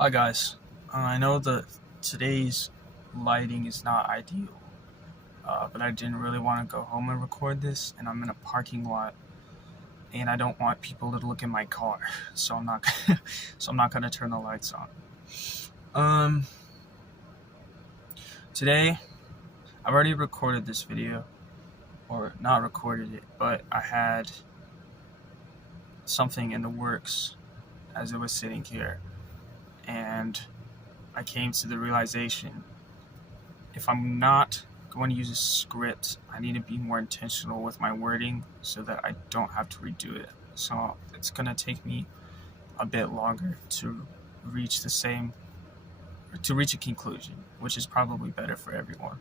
Hi guys, I know that today's lighting is not ideal, but I didn't really want to go home and record this, and I'm in a parking lot, and I don't want people to look in my car, so I'm not, so I'm not gonna turn the lights on. Um, Today I've already recorded this video, or not recorded it, but I had something in the works as it was sitting here, and I came to the realization if I'm not going to use a script, I need to be more intentional with my wording so that I don't have to redo it. So it's going to take me a bit longer to reach a conclusion, which is probably better for everyone.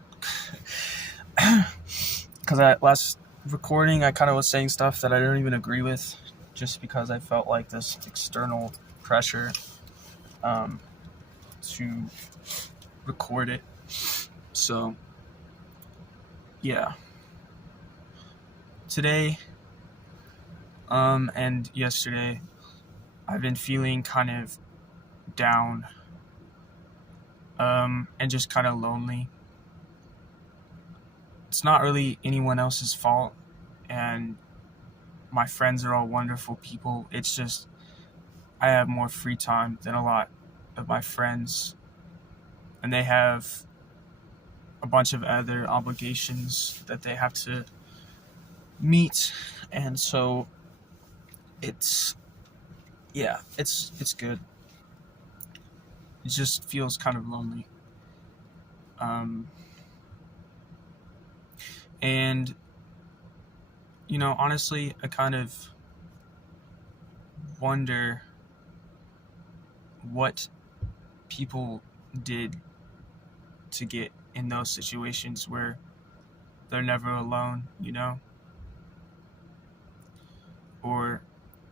Because at last recording, I kind of was saying stuff that I don't even agree with, just because I felt like this external pressure to record it. So, yeah. Today, and yesterday, I've been feeling kind of down, and just kind of lonely. It's not really anyone else's fault, and my friends are all wonderful people. It's just I have more free time than a lot of my friends, and they have a bunch of other obligations that they have to meet, and so it's good. It just feels kind of lonely. And honestly, I kind of wonder what people did to get in those situations where they're never alone, or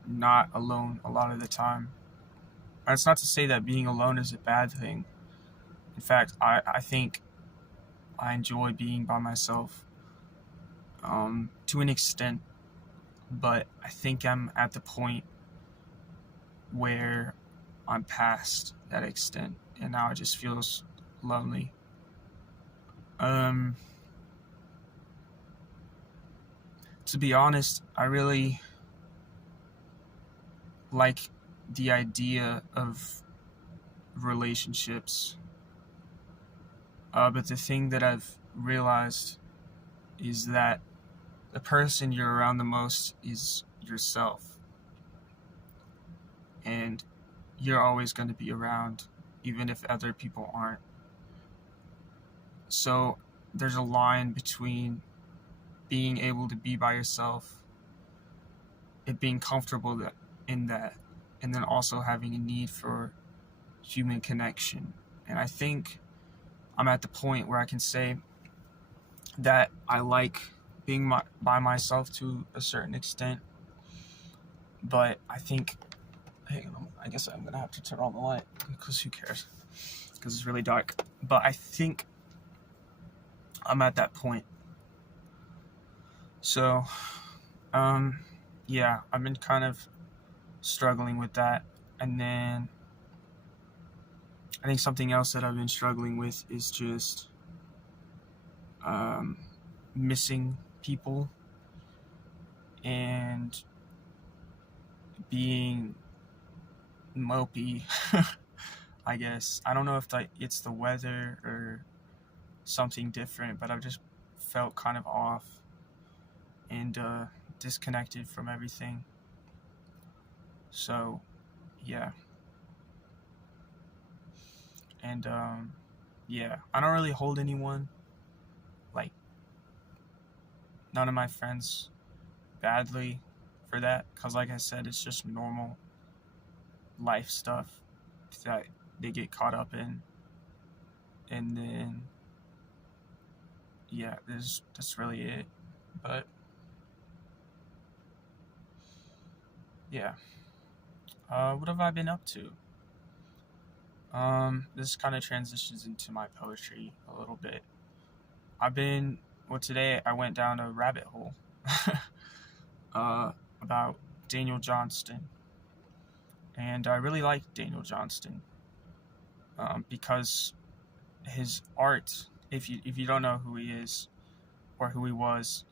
not alone a lot of the time. And it's not to say that being alone is a bad thing. In fact, I think I enjoy being by myself to an extent, but I think I'm at the point where I'm past that extent, and now it just feels lonely. To be honest, I really like the idea of relationships, but the thing that I've realized is that the person you're around the most is yourself, and you're always going to be around even if other people aren't. So there's a line between being able to be by yourself, it being comfortable in that, and then also having a need for human connection. And I think I'm at the point where I can say that I like being by myself to a certain extent, but I think, I guess I'm gonna have to turn on the light because who cares? Because it's really dark. But I think I'm at that point. So, yeah, I've been kind of struggling with that. And then I think something else that I've been struggling with is just missing people and being mopey. I guess I don't know if it's the weather or something different, but I've just felt kind of off and disconnected from everything. So yeah, and yeah, I don't really hold anyone, like none of my friends, badly for that, because like I said, it's just normal life stuff that they get caught up in. And then yeah, that's really it. But yeah, what have I been up to? This kind of transitions into my poetry a little bit. Today I went down a rabbit hole about Daniel Johnston, and I really like Daniel Johnston. because his art, if you don't know who he is or who he was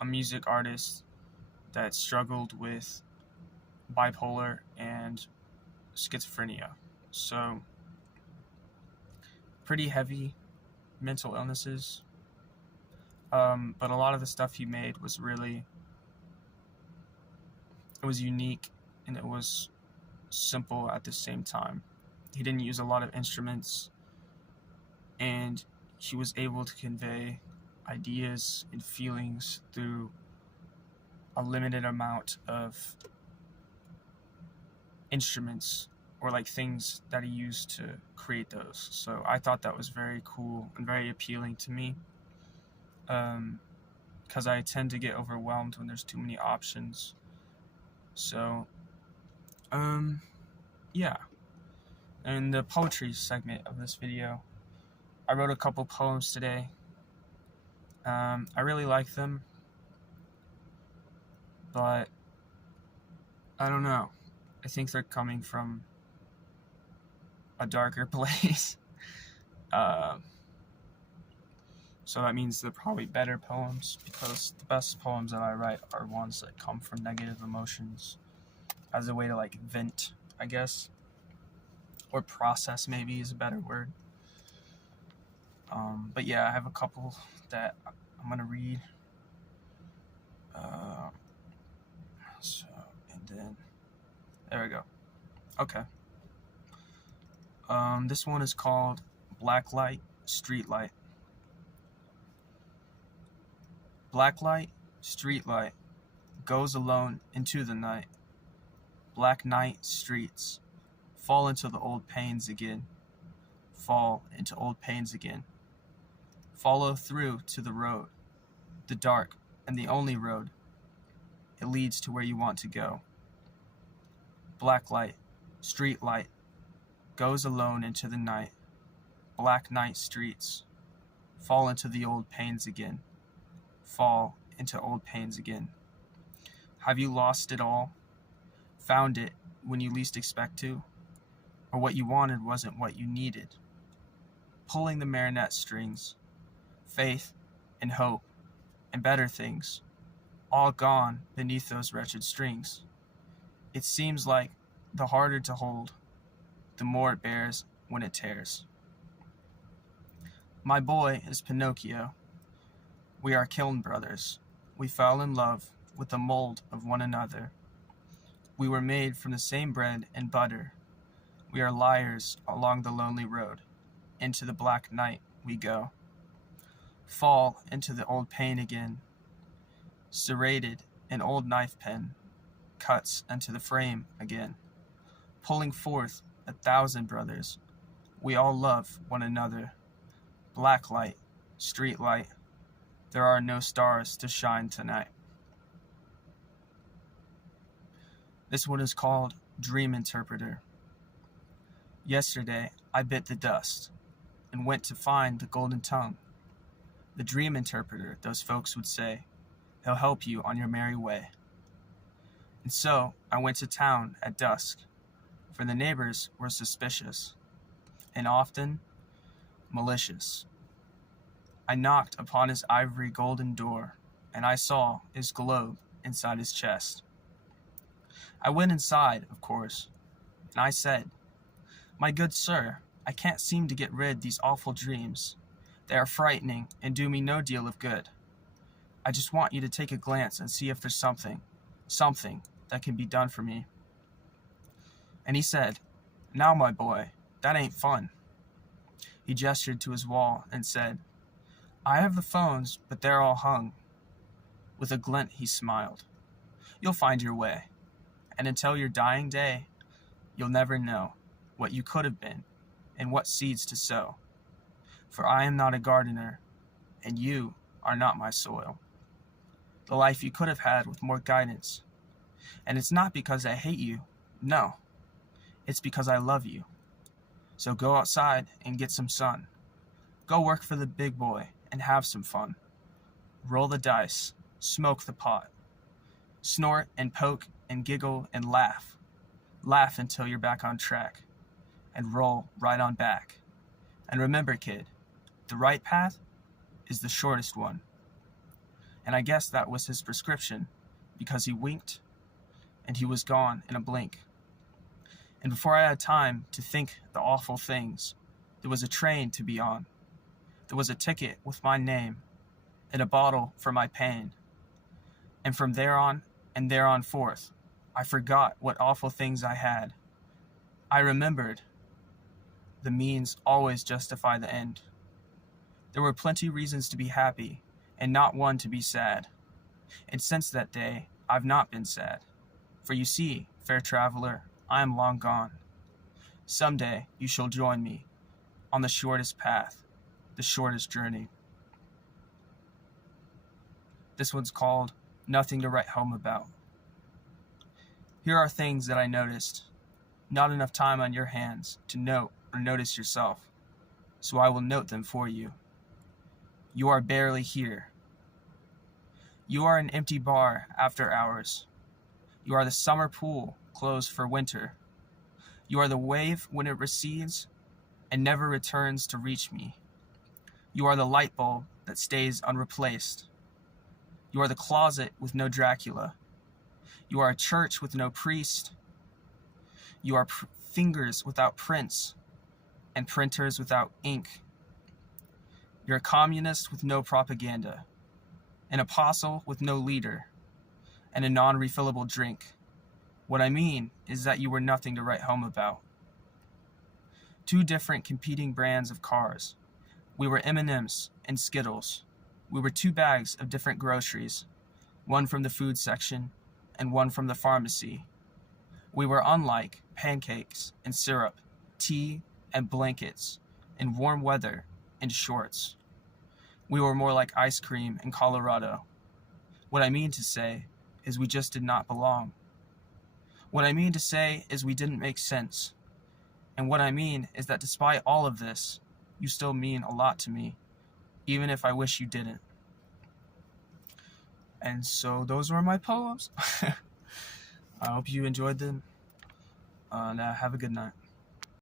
a music artist that struggled with bipolar and schizophrenia. So pretty heavy mental illnesses. But a lot of the stuff he made was it was unique and it was simple at the same time. He didn't use a lot of instruments, and he was able to convey ideas and feelings through a limited amount of instruments or like things that he used to create those. So I thought that was very cool and very appealing to me, because I tend to get overwhelmed when there's too many options. So yeah. In the poetry segment of this video, I wrote a couple poems today. I really like them, but I don't know. I think they're coming from a darker place. So that means they're probably better poems, because the best poems that I write are ones that come from negative emotions as a way to like vent, I guess, or process maybe is a better word. But yeah, I have a couple that I'm gonna read. And then there we go. Okay. This one is called Black Light, Street Light. Black light, street light, goes alone into the night. Black night streets, fall into the old pains again. Fall into old pains again. Follow through to the road, the dark and the only road. It leads to where you want to go. Black light, street light, goes alone into the night. Black night streets, fall into the old pains again. Fall into old pains again. Have you lost it all? Found it when you least expect to? Or what you wanted wasn't what you needed? Pulling the marionette strings, faith and hope and better things, all gone beneath those wretched strings. It seems like the harder to hold, the more it bears when it tears. My boy is Pinocchio. We are kiln brothers. We fell in love with the mold of one another. We were made from the same bread and butter. We are liars along the lonely road. Into the black night we go. Fall into the old pain again. Serrated, an old knife pen cuts into the frame again. Pulling forth 1,000 brothers. We all love one another. Black light, street light. There are no stars to shine tonight. This one is called Dream Interpreter. Yesterday, I bit the dust and went to find the golden tongue. The dream interpreter, those folks would say, he'll help you on your merry way. And so I went to town at dusk, for the neighbors were suspicious and often malicious. I knocked upon his ivory golden door, and I saw his globe inside his chest. I went inside, of course, and I said, "My good sir, I can't seem to get rid these awful dreams. They are frightening and do me no deal of good. I just want you to take a glance and see if there's something that can be done for me." And he said, "Now, my boy, that ain't fun." He gestured to his wall and said, "I have the phones, but they're all hung." With a glint he smiled. "You'll find your way, and until your dying day, you'll never know what you could have been and what seeds to sow. For I am not a gardener, and you are not my soil. The life you could have had with more guidance. And it's not because I hate you, no. It's because I love you. So go outside and get some sun. Go work for the big boy and have some fun. Roll the dice, smoke the pot. Snort and poke and giggle and laugh. Laugh until you're back on track. and roll right on back. And remember, kid, the right path is the shortest one. And I guess that was his prescription, because he winked and he was gone in a blink. And before I had time to think the awful things, there was a train to be on. There was a ticket with my name and a bottle for my pain. And from there on and there on forth, I forgot what awful things I had. I remembered the means always justify the end. There were plenty reasons to be happy, and not one to be sad. And since that day, I've not been sad. For you see, fair traveler, I am long gone. Someday you shall join me on the shortest path, the shortest journey. This one's called Nothing to Write Home About. Here are things that I noticed. Not enough time on your hands to note or notice yourself, so I will note them for you. You are barely here. You are an empty bar after hours. You are the summer pool closed for winter. You are the wave when it recedes and never returns to reach me. You are the light bulb that stays unreplaced. You are the closet with no Dracula. You are a church with no priest. You are fingers without prints and printers without ink. You're a communist with no propaganda, an apostle with no leader, and a non-refillable drink. What I mean is that you were nothing to write home about. Two different competing brands of cars. We were M&Ms and Skittles. We were two bags of different groceries, one from the food section and one from the pharmacy. We were unlike pancakes and syrup, tea and blankets, and warm weather and shorts. We were more like ice cream in Colorado. What I mean to say is we just did not belong. What I mean to say is we didn't make sense. And what I mean is that despite all of this, you still mean a lot to me, even if I wish you didn't. And so those were my poems. I hope you enjoyed them, and have a good night.